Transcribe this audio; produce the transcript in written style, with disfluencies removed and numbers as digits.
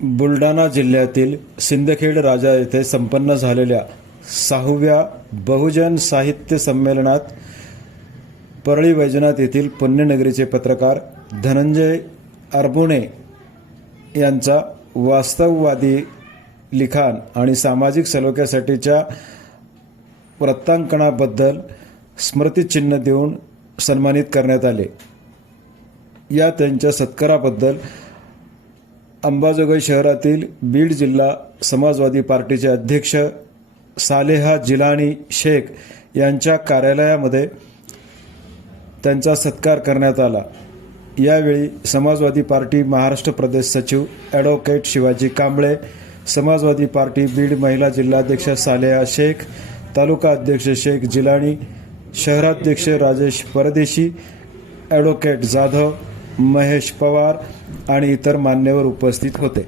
बुलढाणा जिल्ह्यातील सिंदखेड राजा येथे संपन्न झालेल्या 6व्या बहुजन साहित्य संमेलनात परळी वैजनाथ येथील पुण्यनगरीचे पत्रकार धनंजय अरबुणे यांचा वास्तववादी लिखाण आणि सामाजिक सलोख्यासाठीच्या वृत्तांकनाबद्दल स्मृतिचिन्ह देऊन सन्मानित करण्यात आले। या त्यांच्या सत्काराबद्दल अंबाजोगाई शहरातील बीड जिल्हा समाजवादी पार्टीचे अध्यक्ष सालेहा जिलानी शेख यांच्या कार्यालयामध्ये त्यांचा सत्कार करण्यात आला। यावेळी समाजवादी पार्टी महाराष्ट्र प्रदेश सचिव ॲडव्होकेट शिवाजी कांबळे, समाजवादी पार्टी बीड महिला जिल्हाध्यक्ष सालेहा शेख, तालुका अध्यक्ष शेख जिलानी, शहराध्यक्ष राजेश परदेशी, ॲडव्होकेट जाधव, महेश पवार आणि इतर मान्यवर उपस्थित होते।